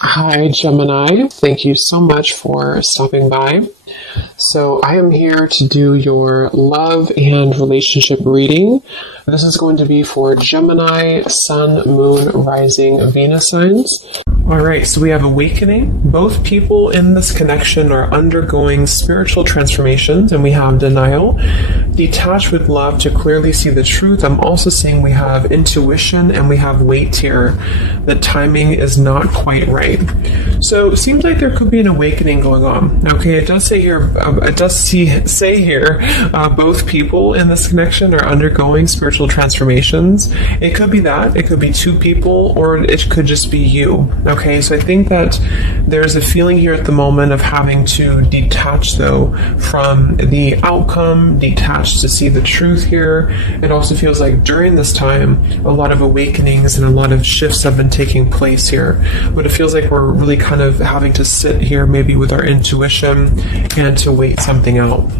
Hi, Gemini. Thank you so much for stopping by. So I am here to do your love and relationship reading. This is going to be for Gemini, Sun, Moon, Rising, Venus signs. All right, so we have awakening. Both people in this connection are undergoing spiritual transformations, and we have denial. Detached with love to clearly see the truth. I'm also seeing we have intuition and we have wait here. The timing is not quite right. So it seems like there could be an awakening going on. Okay, it does say here, both people in this connection are undergoing spiritual transformations. It could be that. It could be two people, or it could just be you. Okay, so I think that there's a feeling here at the moment of having to detach, though, from the outcome, detach to see the truth here. It also feels like during this time, a lot of awakenings and a lot of shifts have been taking place here. But it feels like we're really kind of having to sit here maybe with our intuition and to wait something out.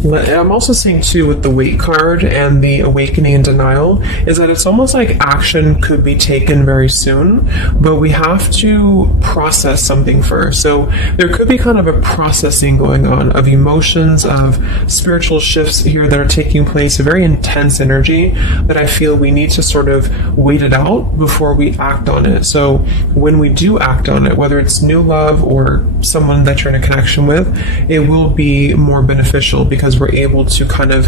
I'm also seeing too with the wait card and the awakening and denial is that it's almost like action could be taken very soon, but we have to process something first. So there could be kind of a processing going on of emotions, of spiritual shifts here that are taking place, a very intense energy that I feel we need to sort of wait it out before we act on it. So when we do act on it, whether it's new love or someone that you're in a connection with, it will be more beneficial because we're able to kind of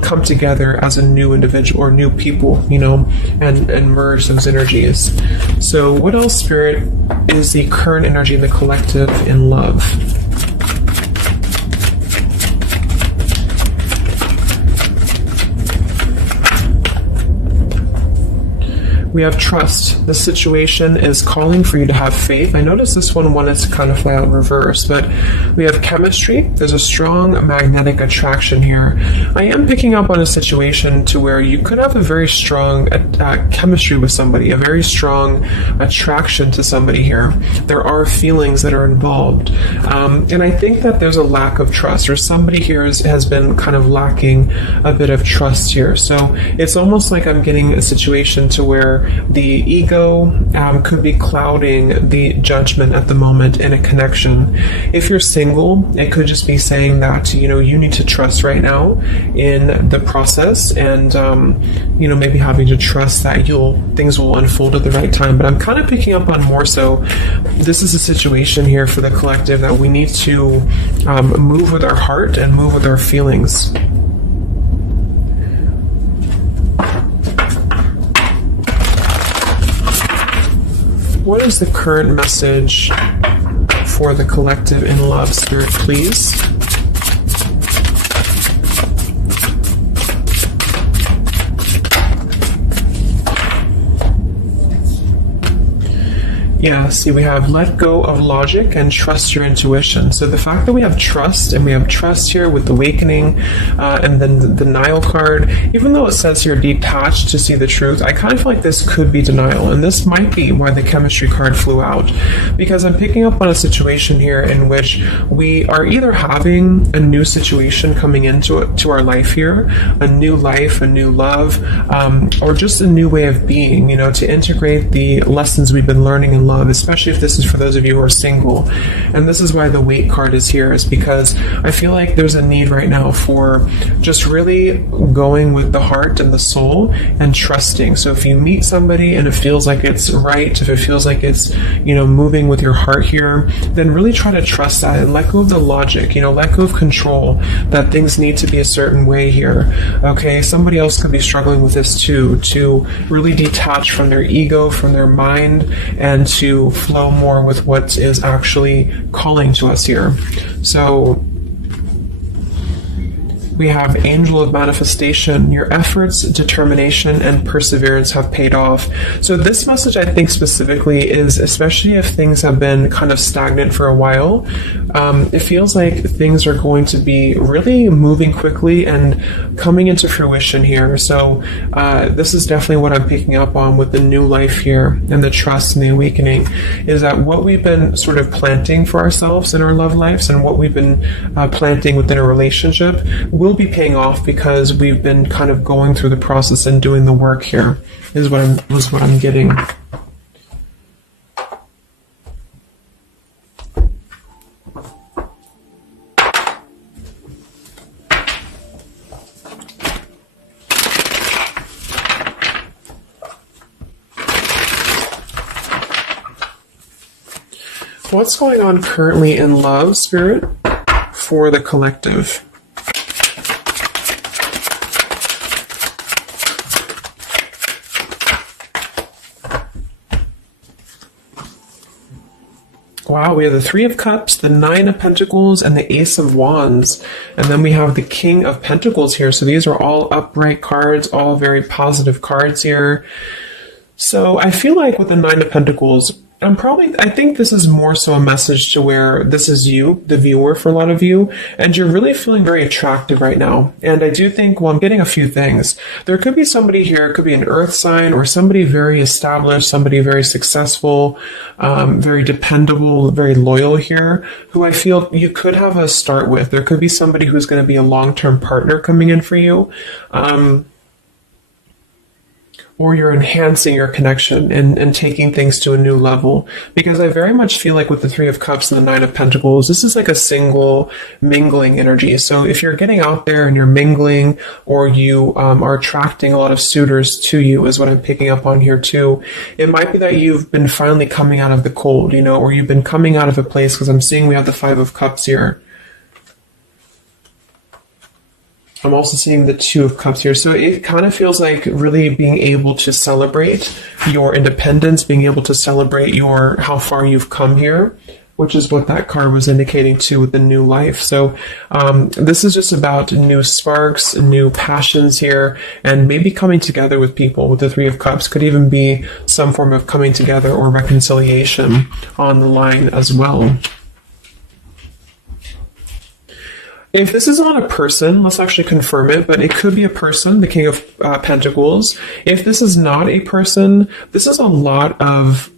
come together as a new individual or new people, and merge those energies. So what else, Spirit, is the current energy in the collective in love? We have trust. The situation is calling for you to have faith. I noticed this one wanted to kind of fly out in reverse, but we have chemistry. There's a strong magnetic attraction here. I am picking up on a situation to where you could have a very strong chemistry with somebody, a very strong attraction to somebody here. There are feelings that are involved. And I think that there's a lack of trust, or somebody here has been kind of lacking a bit of trust here. So it's almost like I'm getting a situation to where the ego could be clouding the judgment at the moment in a connection. If you're single, it could just be saying that, you need to trust right now in the process and, maybe having to trust that things will unfold at the right time. But I'm kind of picking up on more so, this is a situation here for the collective that we need to move with our heart and move with our feelings. What is the current message for the collective in love, Spirit, please? Yeah, see, we have let go of logic and trust your intuition. So the fact that we have trust, and we have trust here with the awakening, and then the denial card, even though it says here detached to see the truth, I kind of feel like this could be denial. And this might be why the chemistry card flew out. Because I'm picking up on a situation here in which we are either having a new situation coming into our life here, a new life, a new love, or just a new way of being, to integrate the lessons we've been learning in love, especially if this is for those of you who are single. And this is why the wait card is here, is because I feel like there's a need right now for just really going with the heart and the soul and trusting. So if you meet somebody and it feels like it's right, if it feels like it's, moving with your heart here, then really try to trust that and let go of the logic, let go of control, that things need to be a certain way here. Okay, somebody else could be struggling with this too, to really detach from their ego, from their mind, and to flow more with what is actually calling to us here. So we have Angel of Manifestation. Your efforts, determination, and perseverance have paid off. So this message, I think specifically, is especially if things have been kind of stagnant for a while, it feels like things are going to be really moving quickly and coming into fruition here. So this is definitely what I'm picking up on with the new life here and the trust and the awakening, is that what we've been sort of planting for ourselves in our love lives and what we've been planting within a relationship will be paying off because we've been kind of going through the process and doing the work here, is what I'm getting. What's going on currently in love, Spirit, for the collective? Wow, we have the Three of Cups, the Nine of Pentacles, and the Ace of Wands. And then we have the King of Pentacles here. So these are all upright cards, all very positive cards here. So I feel like with the Nine of Pentacles, I think this is more so a message to where this is you, the viewer, for a lot of you, and you're really feeling very attractive right now. And I do think, well, I'm getting a few things. There could be somebody here, it could be an earth sign or somebody very established, somebody very successful, very dependable, very loyal here, who I feel you could have a start with. There could be somebody who's going to be a long-term partner coming in for you. Or you're enhancing your connection and taking things to a new level. Because I very much feel like with the Three of Cups and the Nine of Pentacles, this is like a single mingling energy. So if you're getting out there and you're mingling, or you are attracting a lot of suitors to you, is what I'm picking up on here too. It might be that you've been finally coming out of the cold, or you've been coming out of a place, because I'm seeing we have the Five of Cups here. I'm also seeing the Two of Cups here. So it kind of feels like really being able to celebrate your independence, being able to celebrate how far you've come here, which is what that card was indicating too with the new life. So this is just about new sparks, new passions here, and maybe coming together with people. With the Three of Cups could even be some form of coming together or reconciliation on the line as well. If this is not a person, let's actually confirm it, but it could be a person, the King of Pentacles. If this is not a person, this is a lot of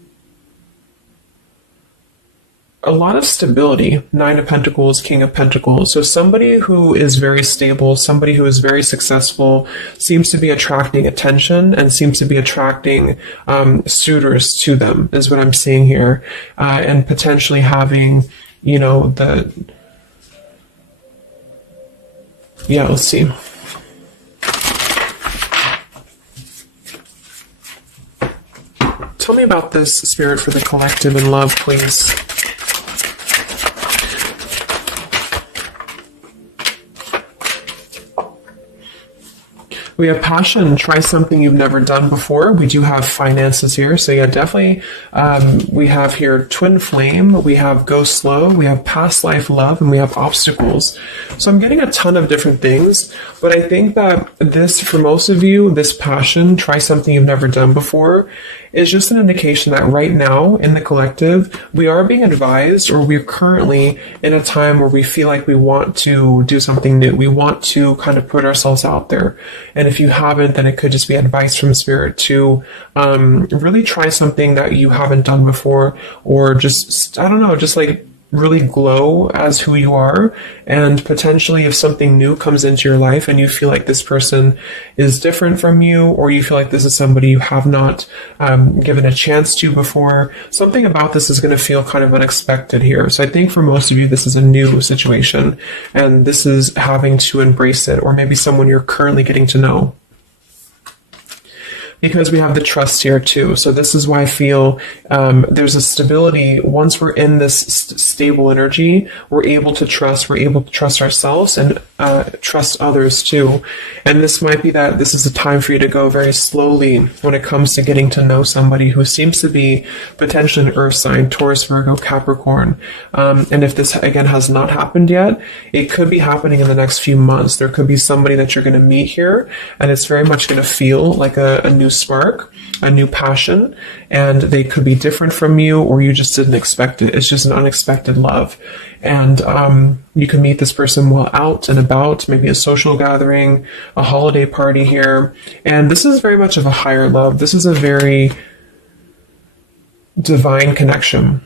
stability. Nine of Pentacles, King of Pentacles. So somebody who is very stable, somebody who is very successful, seems to be attracting attention and seems to be attracting suitors to them, is what I'm seeing here. And potentially having, yeah, let's see. Tell me about this, Spirit, for the collective in love, please. We have passion. Try something you've never done before. We do have finances here. So yeah, definitely. We have here twin flame. We have go slow. We have past life love, and we have obstacles. So I'm getting a ton of different things, but I think that this, for most of you, this passion, try something you've never done before, is just an indication that right now in the collective, we are being advised, or we're currently in a time where we feel like we want to do something new. We want to kind of put ourselves out there. And if you haven't, then it could just be advice from Spirit to really try something that you haven't done before, or just, I don't know, just like really glow as who you are. And potentially if something new comes into your life and you feel like this person is different from you, or you feel like this is somebody you have not given a chance to before, something about this is going to feel kind of unexpected here. So I think for most of you, this is a new situation, and this is having to embrace it, or maybe someone you're currently getting to know. Because we have the trust here too. So this is why I feel there's a stability. Once we're in this stable energy, we're able to trust ourselves and trust others too. And this might be that this is a time for you to go very slowly when it comes to getting to know somebody who seems to be potentially an earth sign, Taurus, Virgo, Capricorn. And if this, again, has not happened yet, it could be happening in the next few months. There could be somebody that you're going to meet here, and it's very much going to feel like a new spark, a new passion, and they could be different from you, or you just didn't expect it. It's just an unexpected love. And you can meet this person while out and about, maybe a social gathering, a holiday party here. And this is very much of a higher love. This is a very divine connection.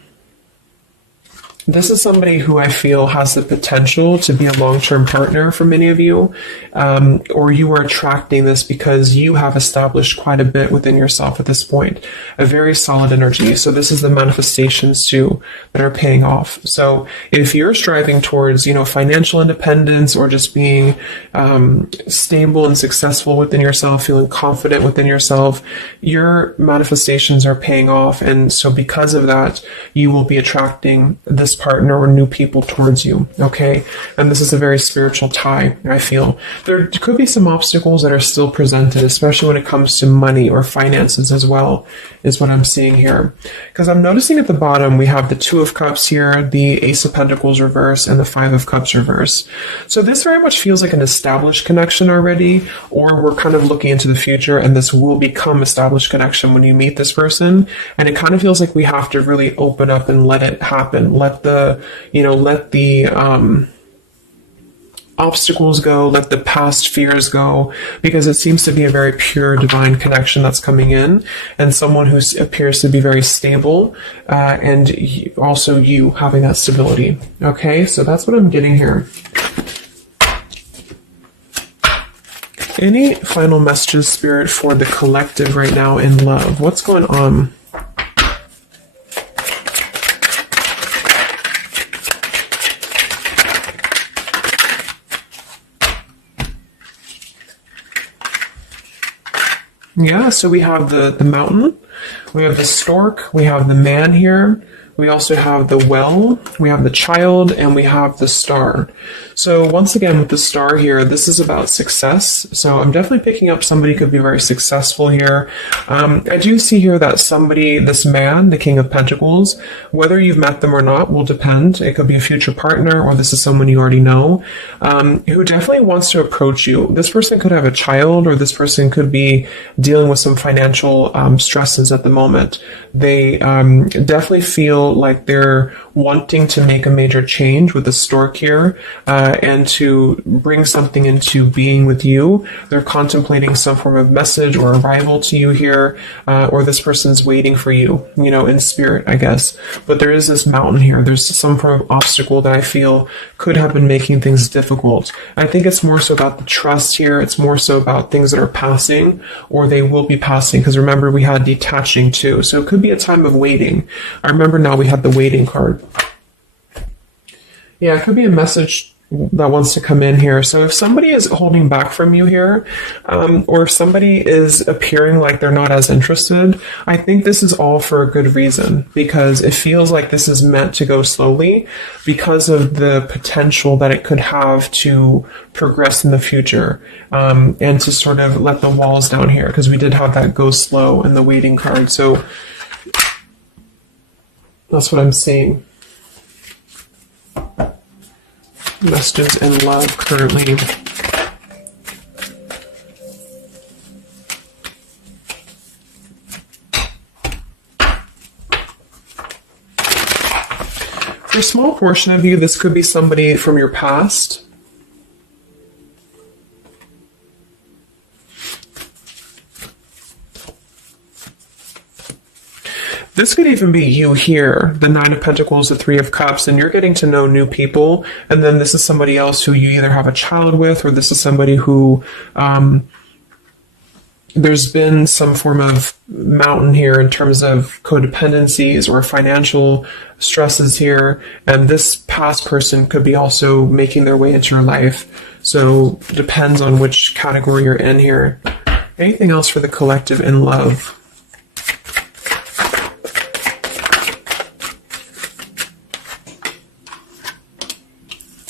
This is somebody who I feel has the potential to be a long-term partner for many of you, or you are attracting this because you have established quite a bit within yourself at this point, a very solid energy. So this is the manifestations too that are paying off. So if you're striving towards, financial independence or just being stable and successful within yourself, feeling confident within yourself, your manifestations are paying off. And so because of that, you will be attracting this partner or new people towards you. Okay. And this is a very spiritual tie, I feel. There could be some obstacles that are still presented, especially when it comes to money or finances as well, is what I'm seeing here. Because I'm noticing at the bottom, we have the Two of Cups here, the Ace of Pentacles reverse, and the Five of Cups reverse. So this very much feels like an established connection already, or we're kind of looking into the future and this will become established connection when you meet this person. And it kind of feels like we have to really open up and let it happen. Let the obstacles go, let the past fears go, because it seems to be a very pure divine connection that's coming in, and someone who appears to be very stable, and also you having that stability. Okay, so that's what I'm getting here. Any final messages, Spirit, for the collective right now in love? What's going on? Yeah, so we have the mountain, we have the stork, we have the man here, we also have the well, we have the child, and we have the star. So once again, with the star here, this is about success. So I'm definitely picking up somebody could be very successful here. I do see here that somebody, this man, the King of Pentacles, whether you've met them or not will depend. It could be a future partner, or this is someone you already know, who definitely wants to approach you. This person could have a child, or this person could be dealing with some financial stresses at the moment. They definitely feel like they're wanting to make a major change with the stork here, and to bring something into being with you. They're contemplating some form of message or arrival to you here, or this person's waiting for you, in spirit, I guess. But there is this mountain here. There's some form of obstacle that I feel could have been making things difficult. I think it's more so about the trust here. It's more so about things that are passing, or they will be passing, because remember, we had detaching too. So it could be a time of waiting. I remember now we had the waiting card. Yeah, it could be a message that wants to come in here. So if somebody is holding back from you here, or if somebody is appearing like they're not as interested, I think this is all for a good reason, because it feels like this is meant to go slowly because of the potential that it could have to progress in the future, and to sort of let the walls down here, because we did have that go slow in the waiting card. So that's what I'm seeing. Messages in love currently. For a small portion of you, this could be somebody from your past. This could even be you here, the Nine of Pentacles, the Three of Cups, and you're getting to know new people. And then this is somebody else who you either have a child with, or this is somebody who there's been some form of mountain here in terms of codependencies or financial stresses here. And this past person could be also making their way into your life. So it depends on which category you're in here. Anything else for the collective in love?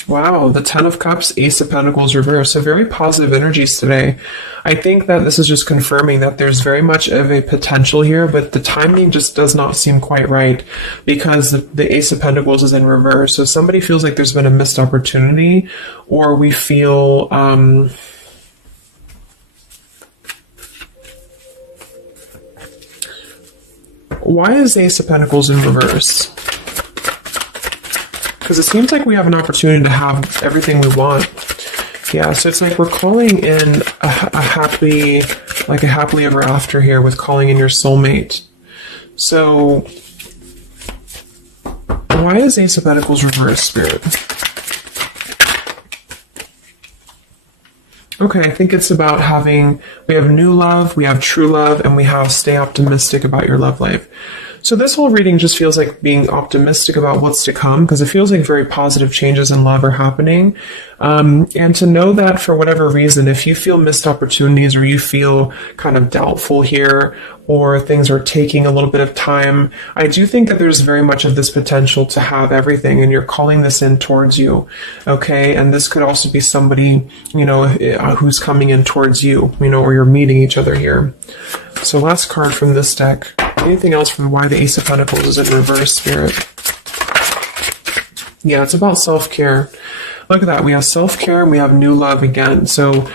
Wow, the Ten of Cups, Ace of Pentacles reverse. So very positive energies today. I think that this is just confirming that there's very much of a potential here, but the timing just does not seem quite right, because the Ace of Pentacles is in reverse. So somebody feels like there's been a missed opportunity, or we feel why is Ace of Pentacles in reverse? Because it seems like we have an opportunity to have everything we want. Yeah, so it's like we're calling in a happily ever after here, with calling in your soulmate. So Why is Ace of Pentacles reversed, Spirit? Okay, I think it's about we have new love, we have true love, and we have stay optimistic about your love life. So this whole reading just feels like being optimistic about what's to come, because it feels like very positive changes in love are happening. And to know that for whatever reason, if you feel missed opportunities or you feel kind of doubtful here, or things are taking a little bit of time, I do think that there's very much of this potential to have everything, and you're calling this in towards you. Okay. And this could also be somebody, who's coming in towards you, or you're meeting each other here. So last card from this deck. Anything else from why the Ace of Pentacles is in reverse, Spirit? Yeah, it's about self-care. Look at that. We have self-care and we have new love again. So,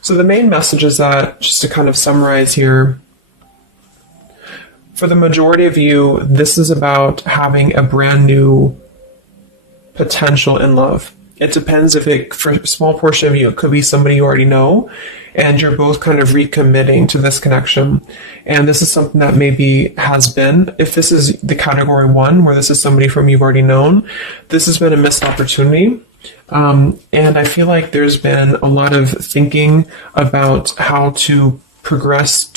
so the main message is that, just to kind of summarize here, for the majority of you, this is about having a brand new potential in love. It depends for a small portion of you, it could be somebody you already know, and you're both kind of recommitting to this connection. And this is something that maybe has been, if this is the category 1, where this is somebody from you've already known, this has been a missed opportunity. And I feel like there's been a lot of thinking about how to progress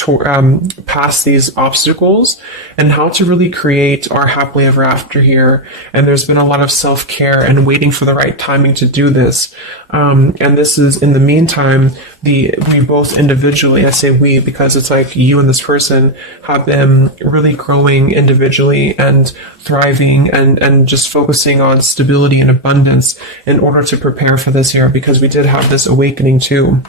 past these obstacles and how to really create our happily ever after here. And there's been a lot of self-care and waiting for the right timing to do this. And this is, in the meantime, we both individually, I say we because it's like you and this person have been really growing individually and thriving and just focusing on stability and abundance in order to prepare for this year, because we did have this awakening too.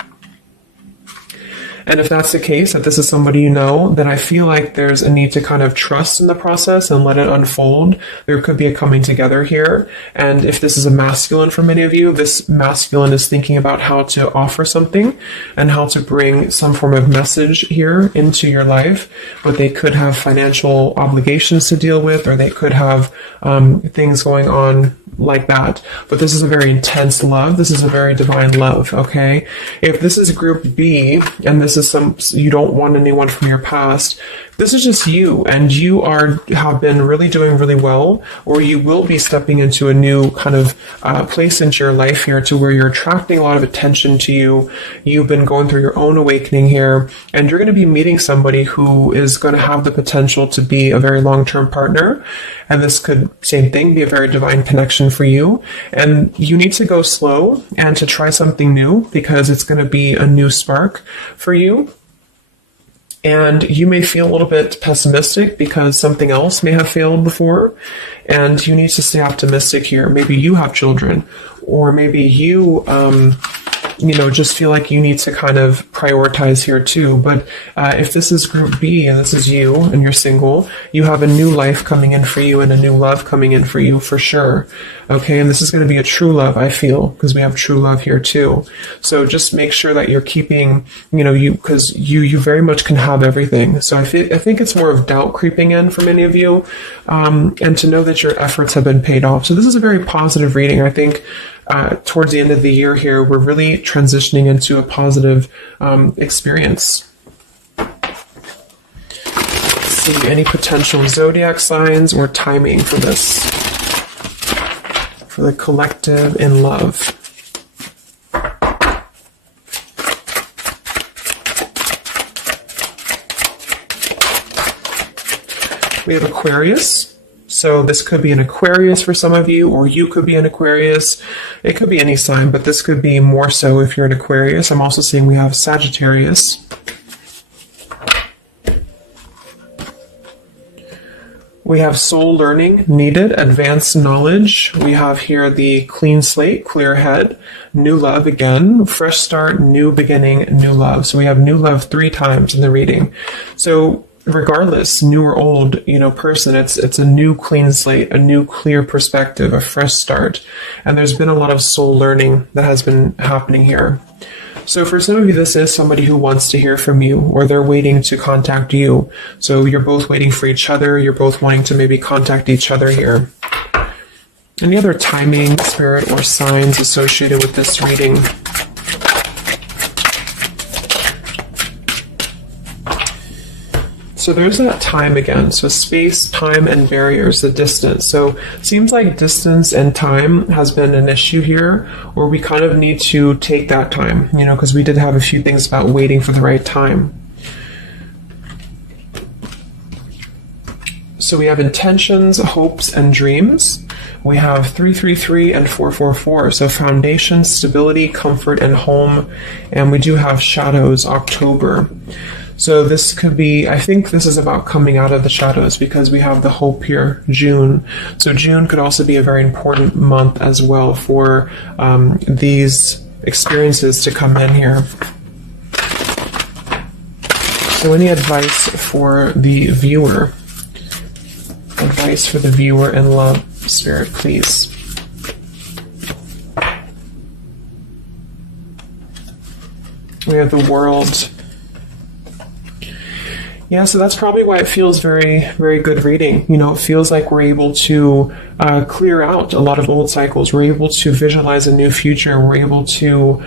And if that's the case, that this is somebody you know, then I feel like there's a need to kind of trust in the process and let it unfold. There could be a coming together here. And if this is a masculine for many of you, this masculine is thinking about how to offer something and how to bring some form of message here into your life. But they could have financial obligations to deal with, or they could have things going on like that. But this is a very intense love. This is a very divine love, okay? If this is group B, and this is you don't want anyone from your past, this is just you, and you have been really doing really well, or you will be stepping into a new kind of place into your life here, to where you're attracting a lot of attention to you. You've been going through your own awakening here, and you're going to be meeting somebody who is going to have the potential to be a very long-term partner. And this could, same thing, be a very divine connection for you. And you need to go slow and to try something new, because it's going to be a new spark for you. And you may feel a little bit pessimistic because something else may have failed before. And you need to stay optimistic here. Maybe you have children, or maybe you, just feel like you need to kind of prioritize here too. But if this is group B and this is you and you're single, you have a new life coming in for you and a new love coming in for you for sure. Okay, and this is going to be a true love, I feel, because we have true love here too. So just make sure that you're keeping, because you very much can have everything. So I think it's more of doubt creeping in for many of you, and to know that your efforts have been paid off. So this is a very positive reading. I think towards the end of the year here, we're really transitioning into a positive experience. Let's see, any potential zodiac signs or timing for this? For the collective in love. We have Aquarius. So this could be an Aquarius for some of you, or you could be an Aquarius. It could be any sign, but this could be more so if you're an Aquarius. I'm also seeing we have Sagittarius. We have soul learning needed, advanced knowledge. We have here the clean slate, clear head, new love again, fresh start, new beginning, new love. So we have new love 3 times in the reading. So regardless, new or old, person, it's a new clean slate, a new clear perspective, a fresh start. And there's been a lot of soul learning that has been happening here. So for some of you, this is somebody who wants to hear from you, or they're waiting to contact you. So you're both waiting for each other. You're both wanting to maybe contact each other here. Any other timing, spirit, or signs associated with this reading? So there's that time again. So space, time, and barriers, the distance. So seems like distance and time has been an issue here, where we kind of need to take that time, you know, because we did have a few things about waiting for the right time. So we have intentions, hopes, and dreams. We have 333 and 444. So foundation, stability, comfort, and home. And we do have shadows, October. So this could be, I think this is about coming out of the shadows, because we have the hope here, June. So June could also be a very important month as well for these experiences to come in here. So any advice for the viewer? Advice for the viewer in love, Spirit, please. We have the World. Yeah, so that's probably why it feels very, very good reading. You know, it feels like we're able to clear out a lot of old cycles. We're able to visualize a new future. We're able to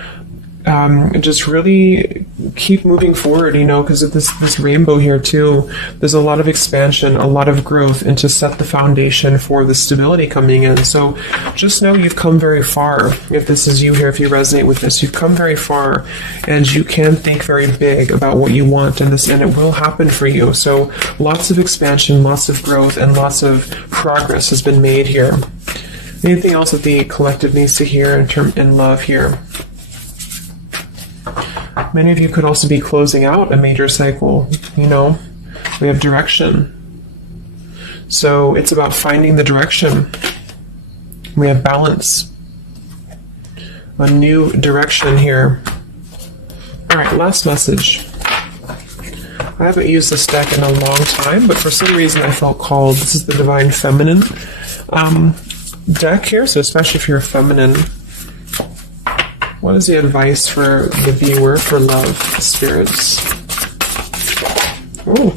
just really keep moving forward, you know, because of this rainbow here too. There's a lot of expansion, a lot of growth, and to set the foundation for the stability coming in. So just know you've come very far. If this is you here, if you resonate with this, you've come very far, and you can think very big about what you want, and it will happen for you. So lots of expansion, lots of growth, and lots of progress has been made here. Anything else that the collective needs to hear in love here? Many of you could also be closing out a major cycle, you know. We have direction. So it's about finding the direction. We have balance. A new direction here. All right, last message. I haven't used this deck in a long time, but for some reason I felt called. This is the Divine Feminine deck here, so especially if you're feminine. What is the advice for the viewer for love, spirits? Ooh.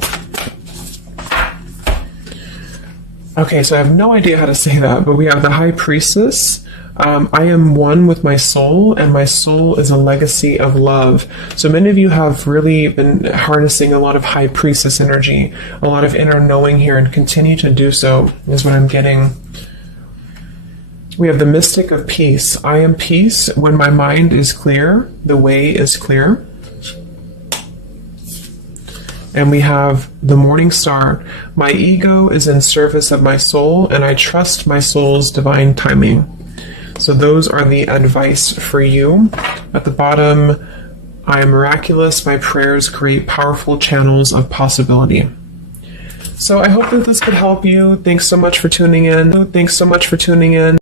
Okay, so I have no idea how to say that, but we have the High Priestess. I am one with my soul, and my soul is a legacy of love. So many of you have really been harnessing a lot of High Priestess energy, a lot of inner knowing here, and continue to do so, is what I'm getting. We have the Mystic of Peace. I am peace. When my mind is clear, the way is clear. And we have the Morning Star. My ego is in service of my soul, and I trust my soul's divine timing. So those are the advice for you. At the bottom, I am miraculous. My prayers create powerful channels of possibility. So I hope that this could help you. Thanks so much for tuning in.